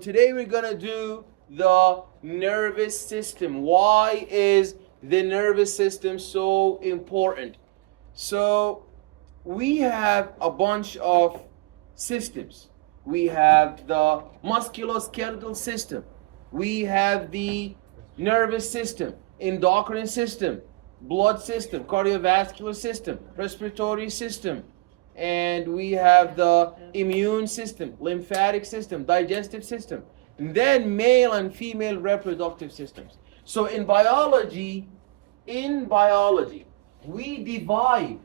Today we're gonna do the nervous system. Why is the nervous system so important? So we have a bunch of systems. We have the musculoskeletal system. We have the nervous system, endocrine system, blood system, cardiovascular system, respiratory system, and we have the immune system, lymphatic system, digestive system, and then male and female reproductive systems. So in biology, we divide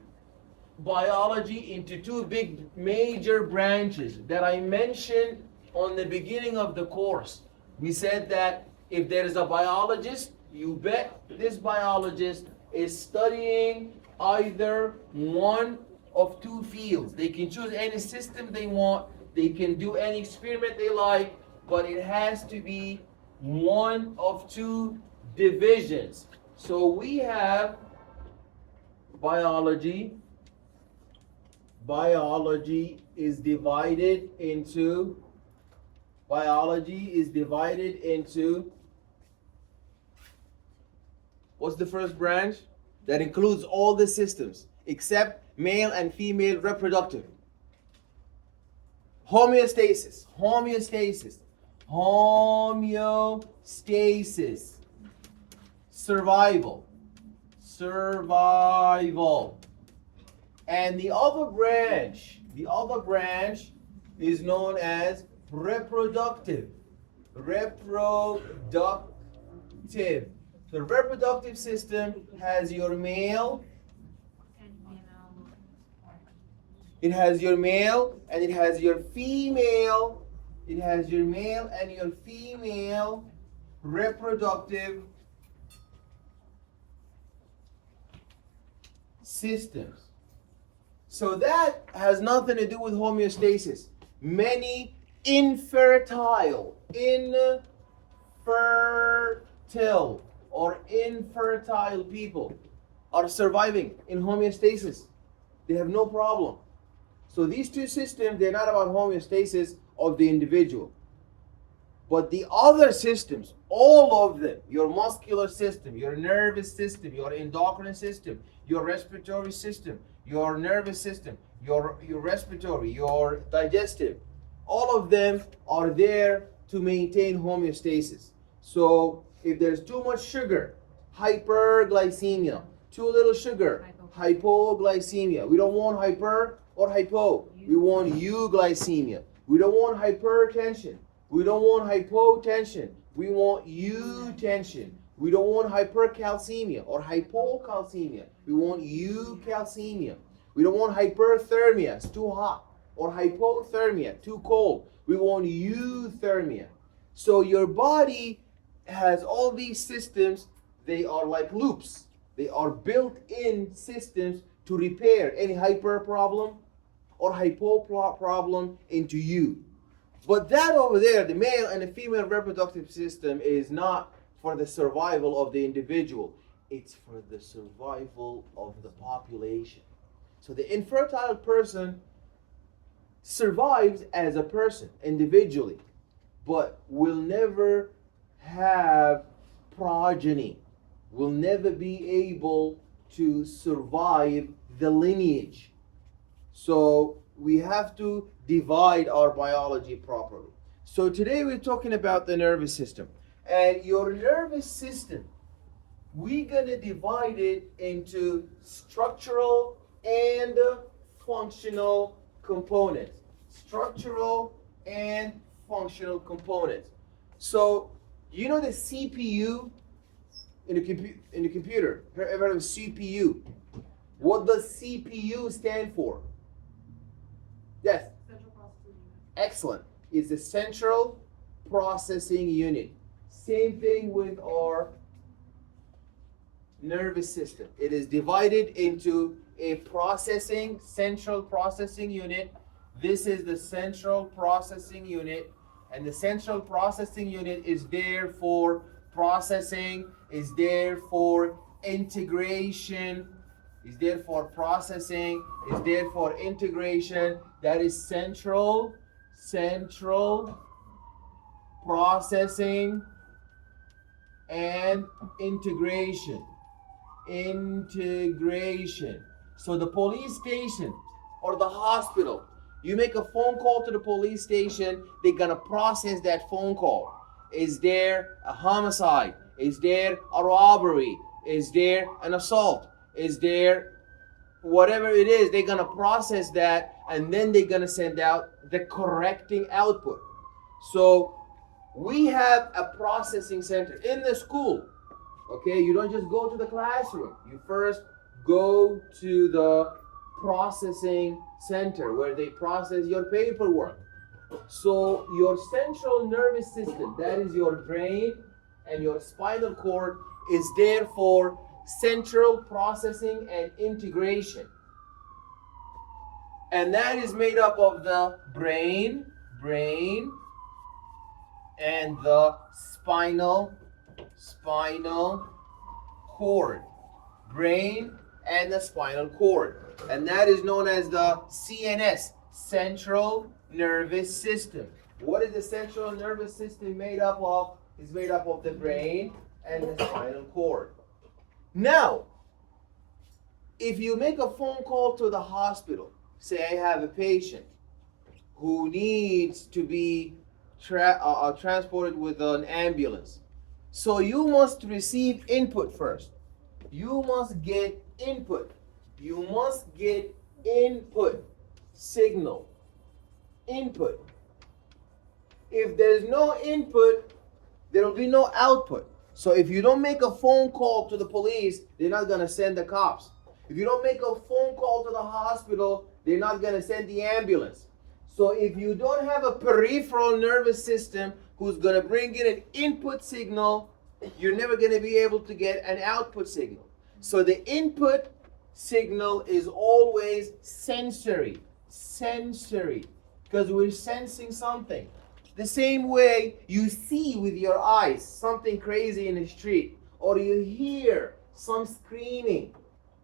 biology into two big major branches that I mentioned on the beginning of the course. We said that if there is a biologist, you bet this biologist is studying either one of two fields. They can choose any system they want, they can do any experiment they like, but it has to be one of two divisions. So we have biology. Biology is divided into what's the first branch? That includes all the systems except male and female reproductive. Homeostasis, survival. And the other branch is known as reproductive. The reproductive system has your male, it has your male, and it has your female. It has your male and your female reproductive systems. So that has nothing to do with homeostasis. Many infertile people are surviving in homeostasis. They have no problem. So these two systems, they're not about homeostasis of the individual. But the other systems, all of them, your muscular system, your nervous system, your endocrine system, your respiratory system, your nervous system, your respiratory, your digestive, all of them are there to maintain homeostasis. So if there's too much sugar, hyperglycemia, too little sugar, hypoglycemia. We don't want hyper or hypo. We want euglycemia. We don't want hypertension. We don't want hypotension. We want eutension. We don't want hypercalcemia or hypocalcemia. We want eucalcemia. We don't want hyperthermia, it's too hot, or hypothermia, too cold. We want euthermia. So your body has all these systems. They are like loops. They are built-in systems to repair any hyper problem or hypo problem into you. But that over there, the male and the female reproductive system, is not for the survival of the individual. It's for the survival of the population. So the infertile person survives as a person individually, but will never have progeny, will never be able to survive the lineage. So we have to divide our biology properly. So today we're talking about the nervous system. And your nervous system, we're going to divide it into structural and functional components. Structural and functional components. So, you know the CPU in the computer? Ever heard of CPU? What does CPU stand for? Yes. Excellent. It's the central processing unit. Same thing with our nervous system. It is divided into a central processing unit. This is the central processing unit, and the central processing unit is there for processing, is there for integration, is there for processing, is there for integration. That is central processing, and integration. Integration. So the police station or the hospital, you make a phone call to the police station, they're gonna process that phone call. Is there a homicide? Is there a robbery? Is there an assault? Is there whatever it is? They're gonna process that, and then they're gonna send out the correcting output. So we have a processing center in the school. Okay, you don't just go to the classroom. You first go to the processing center where they process your paperwork. So your central nervous system, that is your brain and your spinal cord, is there for central processing and integration. And that is made up of the brain, and the spinal cord. Brain and the spinal cord. And that is known as the CNS, Central Nervous System. What is the central nervous system made up of? It's made up of the brain and the spinal cord. Now, if you make a phone call to the hospital, say I have a patient who needs to be transported with an ambulance. So you must receive input first. You must get input. You must get input signal. Input. If there's no input, there will be no output. So if you don't make a phone call to the police, they're not going to send the cops. If you don't make a phone call to the hospital, they're not going to send the ambulance. So if you don't have a peripheral nervous system who's going to bring in an input signal, you're never going to be able to get an output signal. So the input signal is always sensory. Sensory. Because we're sensing something. The same way you see with your eyes something crazy in the street, or you hear some screaming,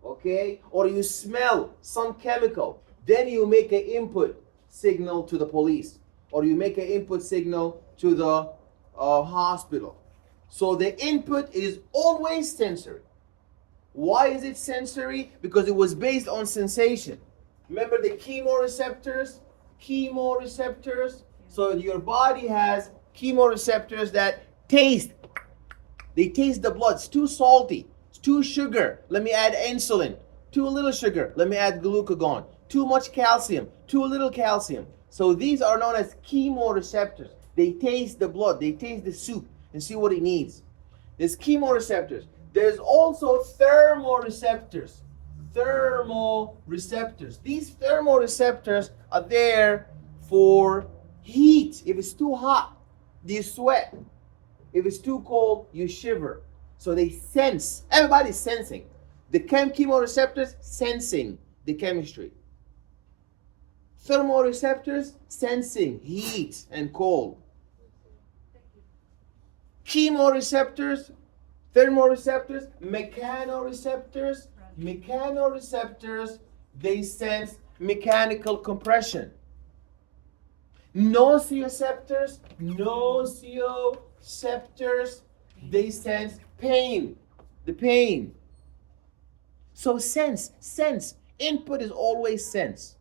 okay? Or you smell some chemical. Then you make an input signal to the police, or you make an input signal to the hospital. So the input is always sensory. Why is it sensory? Because it was based on sensation. Remember the chemoreceptors? Chemoreceptors. So your body has chemoreceptors that taste. They taste the blood. It's too salty. It's too sugar. Let me add insulin. Too little sugar. Let me add glucagon. Too much calcium. Too little calcium. So these are known as chemoreceptors. They taste the blood. They taste the soup and see what it needs. There's chemoreceptors. There's also thermoreceptors. Thermoreceptors. These thermoreceptors are there for heat. If it's too hot, you sweat. If it's too cold, you shiver. So they sense. Everybody's sensing. The chemoreceptors sensing the chemistry. Thermoreceptors sensing heat and cold. Chemoreceptors, thermoreceptors, mechanoreceptors. Mechanoreceptors, they sense mechanical compression. Nociceptors, they sense pain, the pain. So sense. Input is always sense.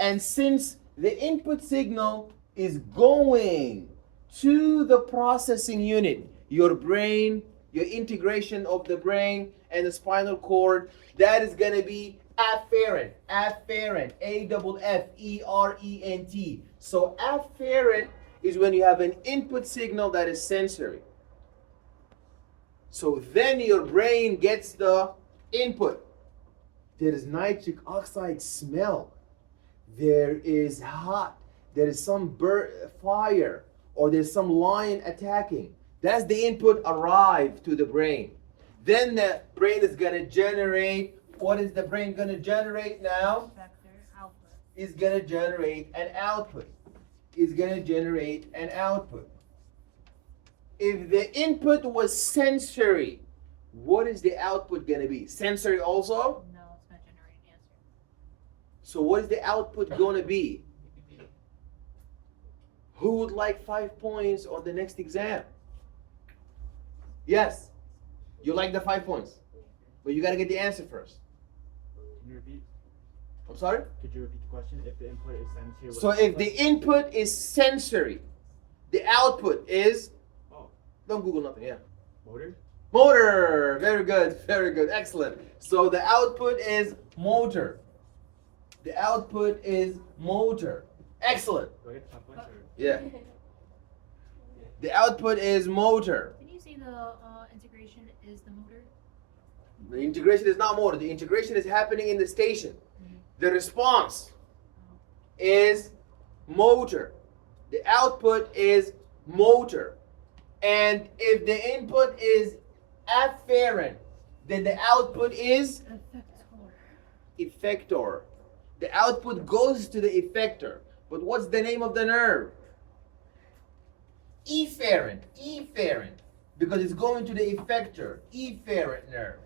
And since the input signal is going to the processing unit, your brain, your integration of the brain and the spinal cord, that is going to be afferent, A-F-F-E-R-E-N-T. So afferent is when you have an input signal that is sensory. So then your brain gets the input. There is nitric oxide smell. There is hot. There is some fire, or there's some lion attacking. That's the input arrived to the brain. Then the brain is going to generate. What is the brain going to generate now? It's going to generate an output. It's going to generate an output. If the input was sensory, what is the output going to be? Sensory also? No, it's going to generate an answer. So what is the output going to be? Who would like 5 points on the next exam? Yes. You like the 5 points. But you gotta get the answer first. Can you repeat? I'm sorry? Could you repeat the question? If the input is sensory. So if the input is sensory, the output is, Oh, don't Google nothing, yeah. motor? Motor. Very good, very good, excellent. So the output is motor. The output is motor. Excellent. Do I get 5 points or? Yeah. The output is motor. Can you say the integration is the motor? The integration is not motor. The integration is happening in the station. The response is motor. The output is motor. And if the input is afferent, then the output is effector. The output goes to the effector. But what's the name of the nerve? Efferent. Efferent. Because it's going to the effector. Efferent nerve.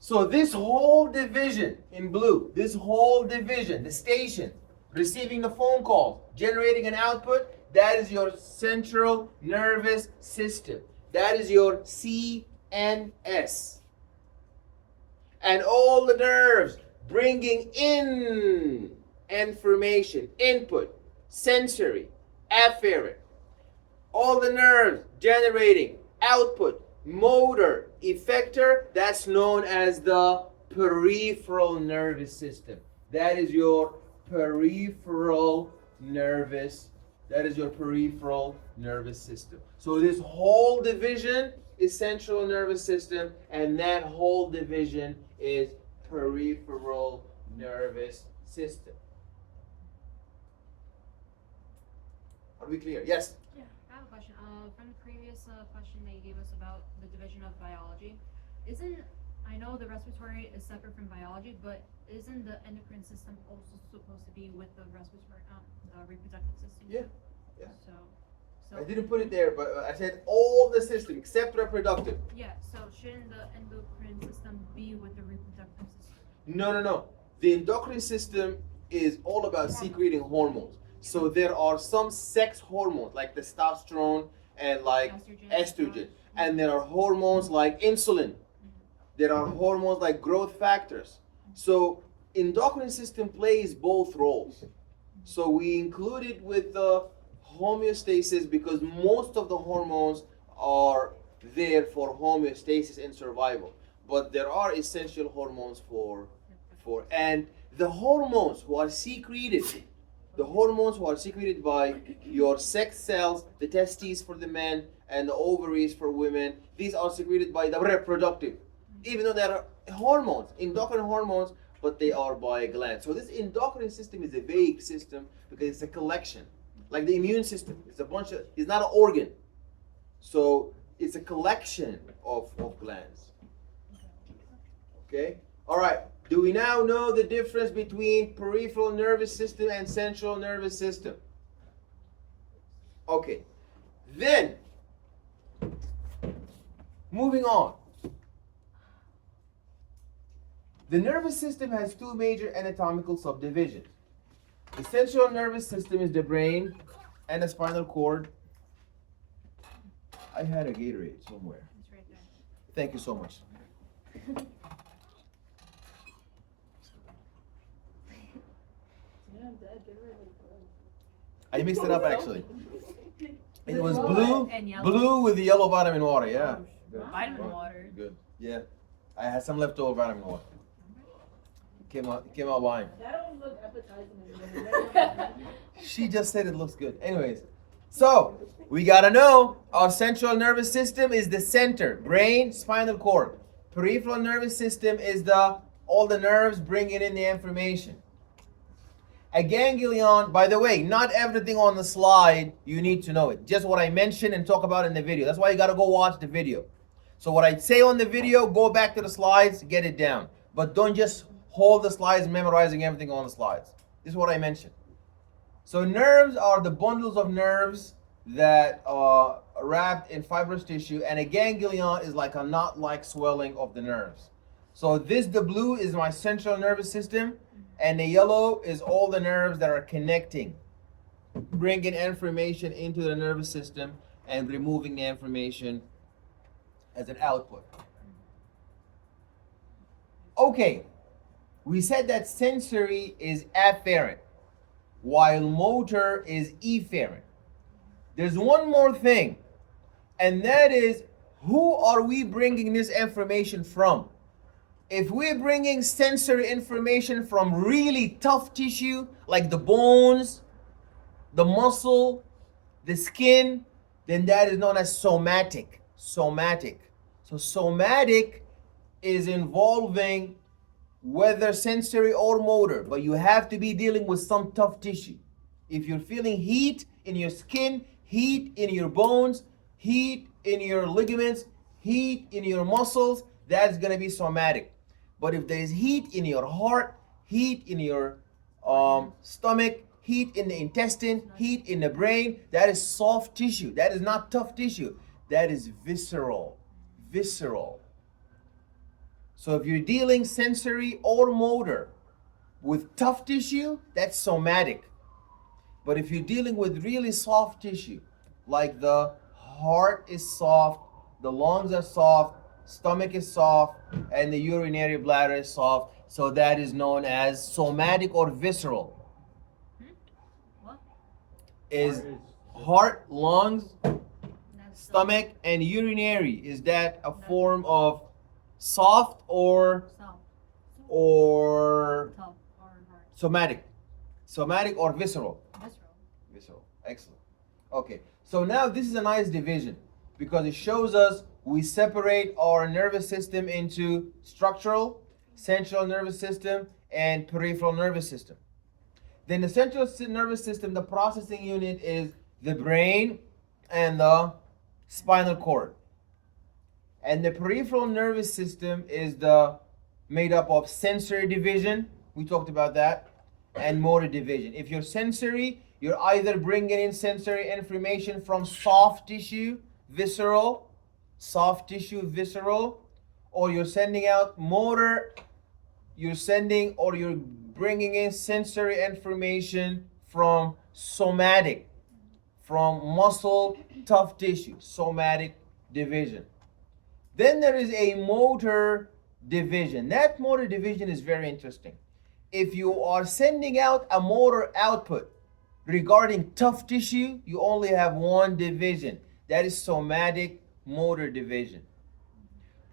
So this whole division in blue, this whole division, the station, receiving the phone call, generating an output, that is your central nervous system. That is your CNS. And all the nerves bringing in information, input, sensory, afferent. All the nerves generating output, motor, effector, that's known as the peripheral nervous system. That is your peripheral nervous, system. So this whole division is central nervous system, and that whole division is peripheral nervous system. Are we clear? Yes? Yeah, I have a question. From the previous question that you gave us about the division of biology, I know the respiratory is separate from biology, but isn't the endocrine system also supposed to be with the respiratory, the reproductive system? Yeah, yeah. So I didn't put it there, but I said all the system except reproductive. yeah, so shouldn't the endocrine system be with the reproductive system? No. The endocrine system is all about secreting hormones. So there are some sex hormones like testosterone and like estrogen. And there are hormones like insulin. There are hormones like growth factors. So endocrine system plays both roles. So we include it with the homeostasis because most of the hormones are there for homeostasis and survival. But there are essential hormones for and the hormones who are secreted by your sex cells, the testes for the men and the ovaries for women, these are secreted by the reproductive. Even though there are hormones, endocrine hormones, but they are by a gland. So this endocrine system is a vague system because it's a collection. Like the immune system, it's not an organ. So it's a collection of glands. Okay? All right. Do we now know the difference between peripheral nervous system and central nervous system? Okay. Then, moving on. The nervous system has two major anatomical subdivisions. The central nervous system is the brain and the spinal cord. I had a Gatorade somewhere. It's right there. Thank you so much. I mixed it up actually. It was blue, And yellow. blue with the yellow vitamin water. Yeah. Good. Vitamin Well, water. Good. Yeah. I had some leftover vitamin water. Came out lying. That don't look appetizing. She just said it looks good. Anyways, so we gotta know our central nervous system is the center, brain, spinal cord. Peripheral nervous system is all the nerves bringing in the information. A ganglion, by the way, not everything on the slide you need to know it. Just what I mentioned and talk about in the video. That's why you gotta go watch the video. So what I say on the video, go back to the slides, get it down. But don't just hold the slides memorizing everything on the slides. This is what I mentioned. So nerves are the bundles of nerves that are wrapped in fibrous tissue, and a ganglion is like a knot-like swelling of the nerves. So the blue is my central nervous system, and the yellow is all the nerves that are connecting bringing information into the nervous system and removing the information as an output. Okay, we said that sensory is afferent, while motor is efferent. There's one more thing, and that is, who are we bringing this information from? If we're bringing sensory information from really tough tissue, like the bones, the muscle, the skin, then that is known as somatic. Somatic. So somatic is involving whether sensory or motor, but you have to be dealing with some tough tissue. If you're feeling heat in your skin, heat in your bones, heat in your ligaments, heat in your muscles, that's going to be somatic. But if there is heat in your heart, heat in your stomach, heat in the intestine, heat in the brain, that is soft tissue. That is not tough tissue. That is visceral. Visceral. So if you're dealing sensory or motor with tough tissue, that's somatic. But if you're dealing with really soft tissue, like the heart is soft, the lungs are soft, stomach is soft, and the urinary bladder is soft, so that is known as somatic or visceral. What? Is heart, lungs, That's stomach, and urinary, is that a form of soft or Soft. or Tough or hard. somatic? Somatic or visceral? Visceral. Visceral. Excellent. Okay, so now this is a nice division because it shows us we separate our nervous system into structural, central nervous system, and peripheral nervous system. Then the central nervous system, the processing unit is the brain and the spinal cord. And the peripheral nervous system is made up of sensory division, we talked about that, and motor division. If you're sensory, you're either bringing in sensory information from soft tissue, visceral, soft tissue, visceral, or you're sending out motor, you're bringing in sensory information from somatic, from muscle, tough tissue, somatic division. Then there is a motor division. That motor division is very interesting. If you are sending out a motor output regarding tough tissue, you only have one division. That is somatic motor division.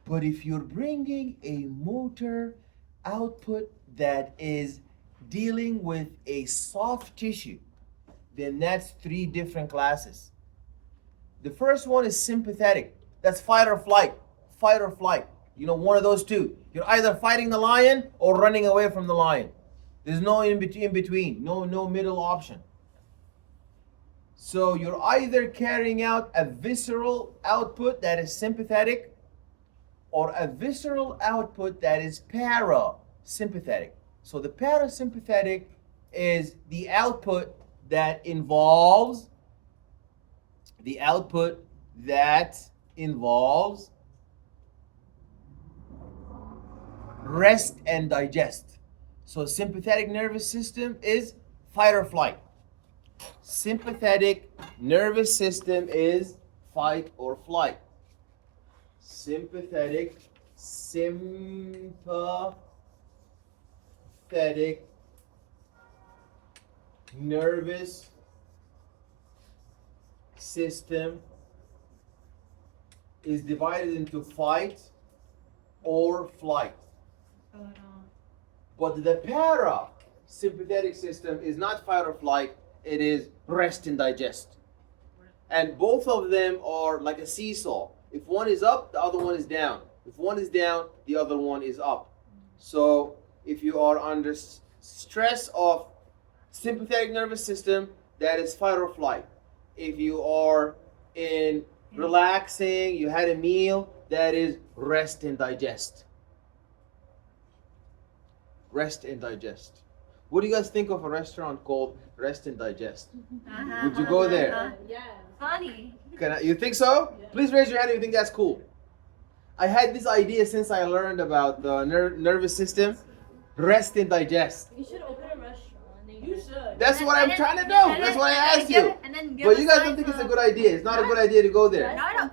But if you're bringing a motor output that is dealing with a soft tissue, then that's three different classes. The first one is sympathetic. That's fight or flight. Fight or flight. You know, one of those two. You're either fighting the lion or running away from the lion. There's no in between. No middle option. So you're either carrying out a visceral output that is sympathetic or a visceral output that is parasympathetic. So the parasympathetic is the output that involves rest and digest. So sympathetic nervous system is fight or flight. Sympathetic nervous system is fight or flight. Sympathetic nervous system is divided into fight or flight. But the parasympathetic system is not fight or flight, it is rest and digest. And both of them are like a seesaw. If one is up, the other one is down. If one is down, the other one is up. So if you are under stress of sympathetic nervous system, that is fight or flight. If you are in relaxing, you had a meal, that is rest and digest. Rest and digest. What do you guys think of a restaurant called Rest and Digest? Would you go there? Yes. Funny. You think so? Yeah. Please raise your hand if you think that's cool. I had this idea since I learned about the nervous system. Rest and digest. You should open a restaurant named You should. That's what I'm trying to do. and That's then- why I and asked give- you. And then give But a you guys sign don't think it's a from- good idea. It's not a good idea to go there. No,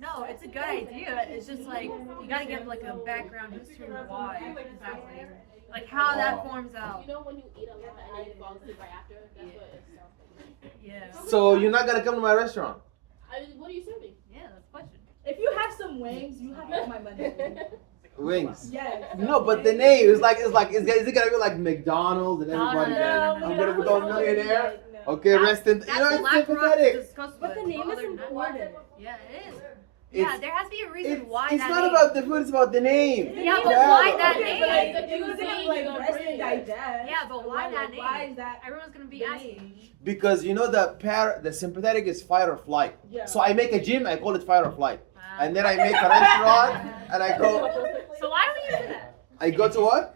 no, it's a good idea. It's just like you gotta give like a background history of why exactly, like how that forms out. You know when you eat a lot and then you fall asleep right after? That's what it's. Yeah. So you're not gonna come to my restaurant. What are you serving? Yeah, that's the question. If you have some wings, you have all my money. Wings. Yes. No, but the name is like is it gonna be like McDonald's and everybody? No, I'm gonna become a millionaire. No. Okay, rest in. You That's know, the it's Black Rock sympathetic. discussed But the with, name is other than that- important. Yeah, it is. It's- Yeah, there has to be a reason why It's that not name. about the food. It's about the name. Yeah, but Yeah. why that Okay, name? but like, The if you're gonna cuisine, like you're rest gonna and bring it. digest. Yeah, but why that name? Why is that? Everyone's gonna be the asking. name? Because you know the sympathetic is fight or flight. Yeah. So I make a gym. I call it fight or flight. Wow. And then I make a restaurant and I go. So why don't you do that? I go to what?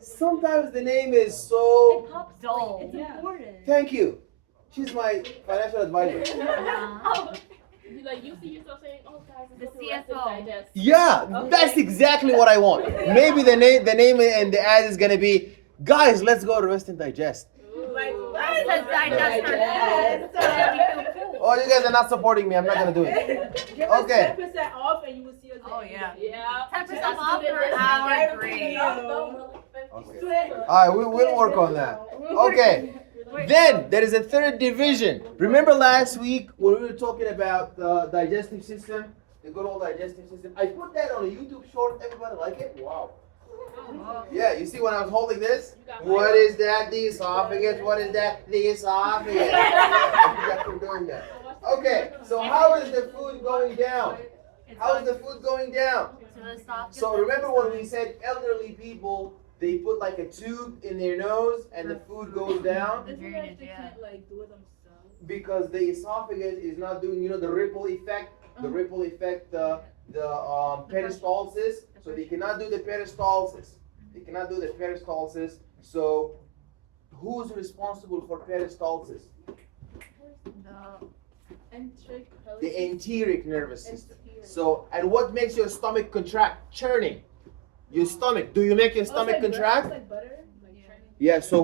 Sometimes the name is so. Dull. It's important. Thank you. She's my financial advisor. Like you see yourself saying, "Oh guys, The let's go to Rest and CFO. Digest." Yeah, that's exactly what I want. Maybe the name and the ad is gonna be, guys, let's go to Rest and Digest. Like, That's the digester. Oh, you guys are not supporting me. I'm not gonna do it. Give us Okay. 10% off and you will see us. Oh yeah. Yeah. 10% off for Right our for grade. you. Okay. Student. All right, we'll work on that. Okay. Then there is a third division. Remember last week when we were talking about the digestive system, the good old digestive system? I put that on a YouTube short. Everybody like it? Wow. Yeah, you see when I was holding this? What is that? The esophagus. What is that? The esophagus. I keep doing that. Okay, so how is the food going down? How is the food going down? So remember when we said elderly people, they put like a tube in their nose and the food goes down? Isn't that they can't like do it themselves? Because the esophagus is not doing, you know, the ripple effect, the peristalsis. So they cannot do the peristalsis. They cannot do the peristalsis. So who's responsible for peristalsis? The enteric nervous system. So, and what makes your stomach contract? Churning. Your stomach. Do you make your stomach contract? Like butter? Yeah. So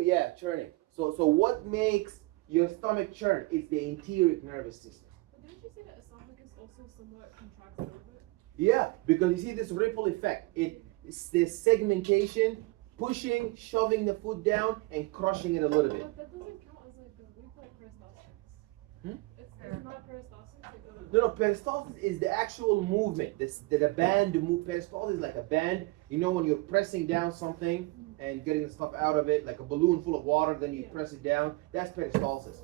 yeah, churning. So what makes your stomach churn? It's the enteric nervous system. Didn't you say that esophagus also somewhat contracts a little bit? Yeah, because you see this ripple effect. It's the segmentation, pushing, shoving the food down, and crushing it a little bit. But that doesn't count as like we call it peristalsis. Hmm? It's not peristalsis. Like No, peristalsis is the actual movement. The band move. Peristalsis is like a band. You know when you're pressing down something and getting the stuff out of it, like a balloon full of water, then you press it down. That's peristalsis.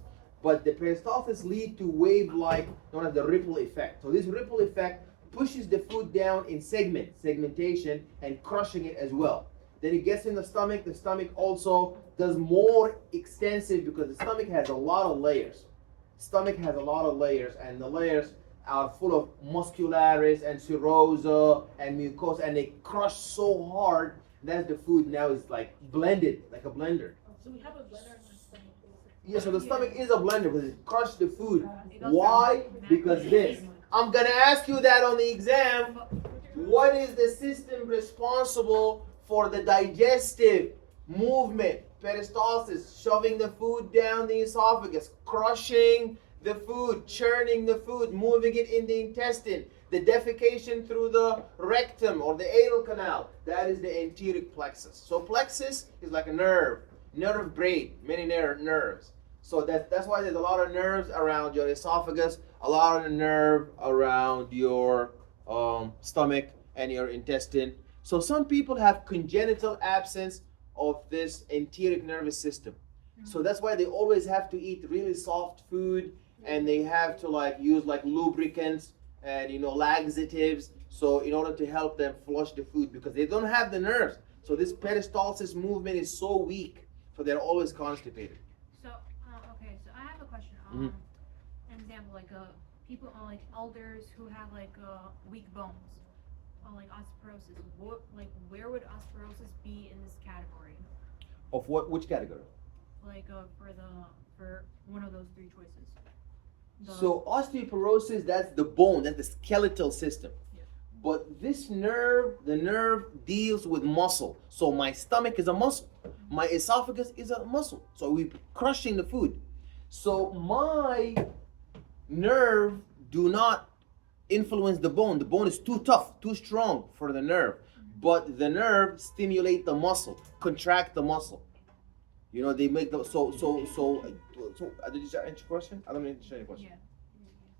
But the peristalsis lead to wave-like, known as the ripple effect. So this ripple effect pushes the food down in segmentation, and crushing it as well. Then it gets in the stomach. The stomach also does more extensive because the stomach has a lot of layers. Stomach has a lot of layers, and the layers are full of muscularis and serosa and mucosa, and they crush so hard that the food now is like blended, like a blender. So we have a blender in our stomach. Yeah, so the stomach is a blender because it crushed the food. Why? Because this. I'm gonna ask you that on the exam. What is the system responsible for the digestive movement? Peristalsis, shoving the food down the esophagus, crushing the food, churning the food, moving it in the intestine, the defecation through the rectum or the anal canal. That is the enteric plexus. So plexus is like a nerve braid, many nerves. So that's why there's a lot of nerves around your esophagus, a lot of nerve around your stomach and your intestine. So some people have congenital absence of this enteric nervous system. So that's why they always have to eat really soft food, and they have to like use like lubricants and laxatives. So in order to help them flush the food, because they don't have the nerves. So this peristalsis movement is so weak, so they're always constipated. So, okay, so I have a question. Mhm. An example, like people, like elders who have like weak bones, like osteoporosis. Where would osteoporosis be in this category? Of what? Which category? Like for one of those three choices. So osteoporosis, that's the bone, that's the skeletal system. But this nerve, the nerve deals with muscle. So my stomach is a muscle. My esophagus is a muscle. So we're crushing the food. So my nerve do not influence the bone. The bone is too tough, too strong for the nerve. But the nerve stimulate the muscle, contract the muscle. You know, they make the so did you answer your question? I don't answer your question. Yeah.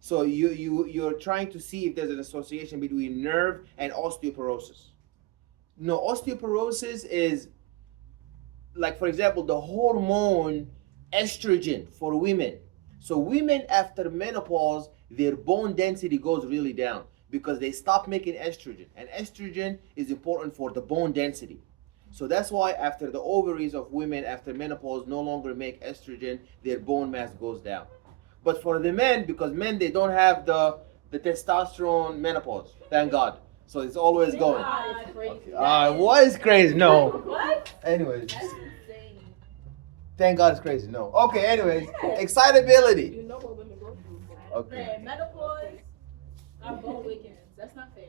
So you're trying to see if there's an association between nerve and osteoporosis. No, osteoporosis is like, for example, the hormone estrogen for women. So women after menopause, their bone density goes really down because they stop making estrogen, and estrogen is important for the bone density. So that's why after the ovaries of women after menopause no longer make estrogen, their bone mass goes down. But for the men, because men, they don't have the testosterone menopause, thank God. So it's always going. That's crazy. Okay. What is crazy? No. What? Anyways, That's insane. thank God it's crazy. No. Okay, anyways, excitability. You know what women go through. Okay. Man, menopause are bone weekends. That's not fair.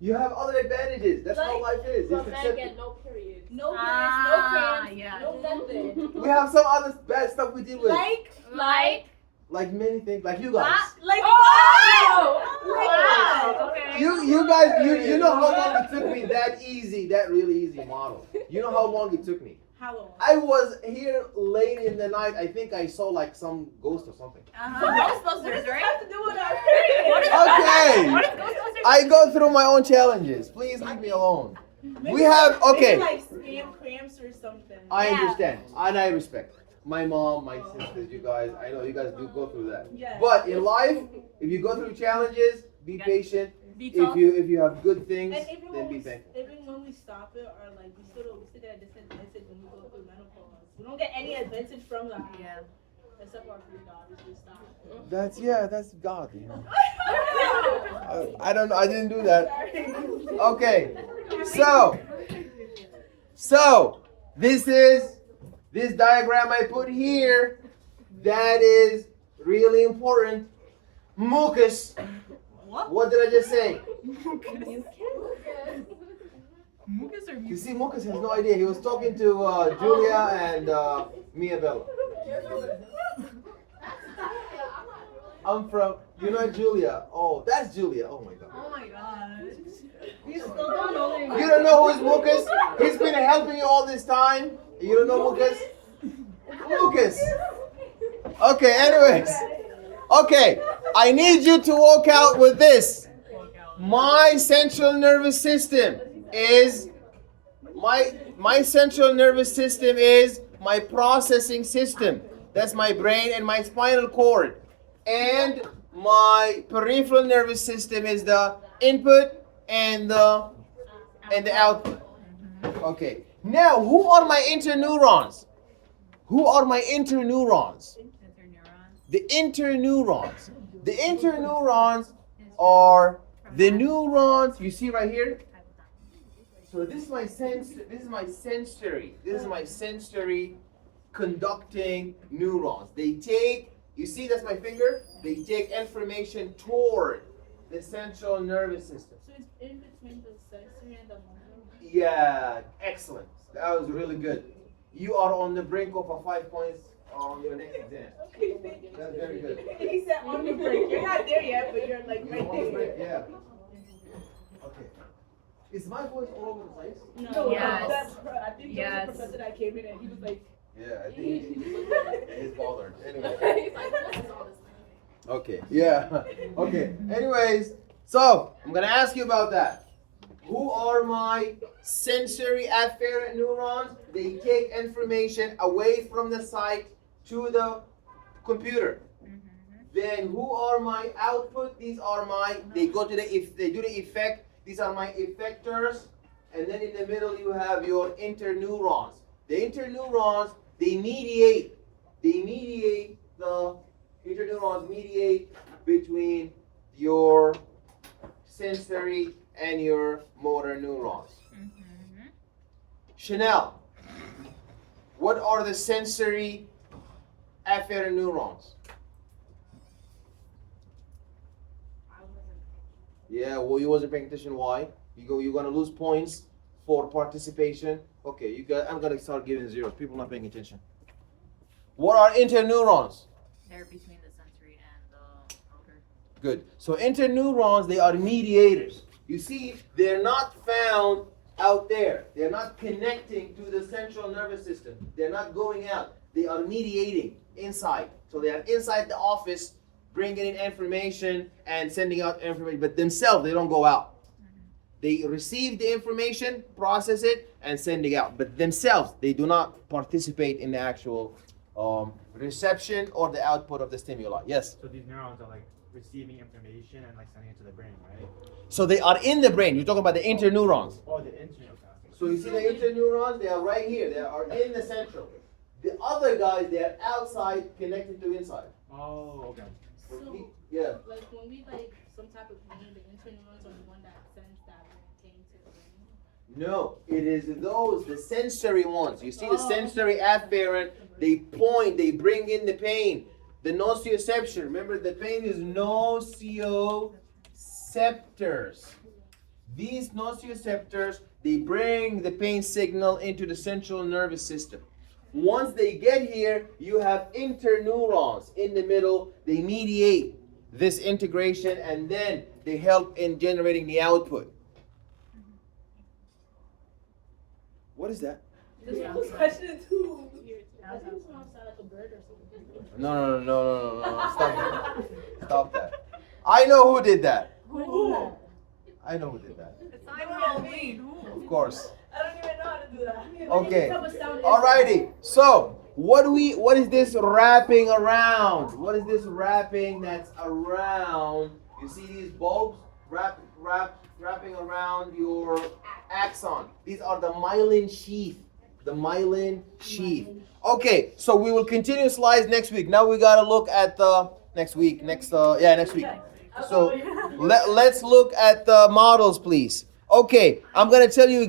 You have other advantages. That's how life is. But It's men accepted. get no periods. No periods, Ah, no cramps, yeah. no nothing. We have some other bad stuff we deal with. Like, Many things. Like you guys. like, Oh! wow. Okay. You guys, you know how long it took me that really easy model. You know how long it took me. How long? I was here late in the night. I think I saw like some ghost or something. Ghostbusters, What does right? this have to do with our period? What is Okay. What is Ghostbusters? I go through my own challenges. Please leave me alone. We have okay. Maybe like scam cramps or something. I Yeah. understand and I respect my mom, my sisters, you guys. I know you guys do go through that. Yeah. But in life, if you go through challenges, be patient. Be If tough. you have good things, And even then when, be we, thankful. even when we stop it, or like we still we sit there at disadvantage when we go through menopause. We don't get any advantage from that. Yeah. Except our food, obviously, stop. That's God. You know. I don't know. I didn't do that. Okay. So this is this diagram I put here. That is really important. Mucus. What did I just say? Mucus or You see, Mucus has no idea. He was talking to Julia and Mia Bella. I'm from, you know Julia. Oh, that's Julia. Oh my God. Oh my god. You still don't know. You don't know who is Mucus? He's been helping you all this time. You don't know Mucus? Mucus. Okay, anyways. Okay, I need you to walk out with this. My central nervous system is my central nervous system is my processing system. That's my brain and my spinal cord. And my peripheral nervous system is the input and the output. Okay. Now, who are my interneurons? Who are my interneurons? The interneurons. The interneurons are the neurons you see right here. So this is my sensory conducting neurons. They take, you see that's my finger? They take information toward the central nervous system. So it's in between the sensory and the motor. Yeah, excellent. That was really good. You are on the brink of a 5 points on your next exam. Okay, thank you. That's very good. He said on the break. You're not there yet, but you're like You're right on the brink, there. yeah. Okay. Is my voice all over the place? No, Yes. I think there was a professor that came in and he was like, Yeah, I think he's bothered. Anyway. He's like, what is all this? Okay. Yeah. Okay. Anyways, so I'm gonna ask you about that. Who are my sensory afferent neurons? They take information away from the sight to the computer. Then who are my output? These are my, they go to the, if they do the effect, these are my effectors. And then in the middle you have your interneurons. The interneurons, they mediate the interneurons mediate between your sensory and your motor neurons. Chanel, what are the sensory afferent neurons? Yeah, well, you wasn't paying attention. Why? You're gonna lose points for participation. Okay, I'm gonna start giving zeros. People not paying attention. What are interneurons? They're between the sensory and the motor. Good. So interneurons, they are mediators. You see, they're not found out there. They're not connecting to the central nervous system. They're not going out. They are mediating inside. So they are inside the office, bringing in information and sending out information. But themselves, they don't go out. They receive the information, process it, and send it out. But themselves, they do not participate in the actual reception or the output of the stimuli. Yes? So these neurons are like receiving information and like sending it to the brain, right? So they are in the brain. You're talking about the interneurons. Oh, the internet. Okay. So you see the interneurons? They are right here. They are in the central. The other guys, they are outside, connected to inside. Oh, okay. So, Yeah. like when we like some type of pain, the interneurons are the one that sends that pain to the brain. No, it is the sensory ones. You see the sensory afferent, they point, they bring in the pain. The nociception, remember the pain is nocioceptors. These nociceptors, they bring the pain signal into the central nervous system. Once they get here, you have interneurons in the middle. They mediate this integration and then they help in generating the output. What is that? This was question too. I think this one sound like a bird or something. No. Stop that. Stop that. I know who did that. Who? I know who did that. I don't know me. Of course. I don't even know how to do that. Okay. What type of sound is Alrighty. So, what is this wrapping around? What is this wrapping that's around? You see these bulbs wrapping around your axon. These are the myelin sheath. The myelin sheath. Okay, so we will continue slides next week. Now we gotta look at the next week. Next week. So let's look at the models, please. Okay, I'm gonna tell you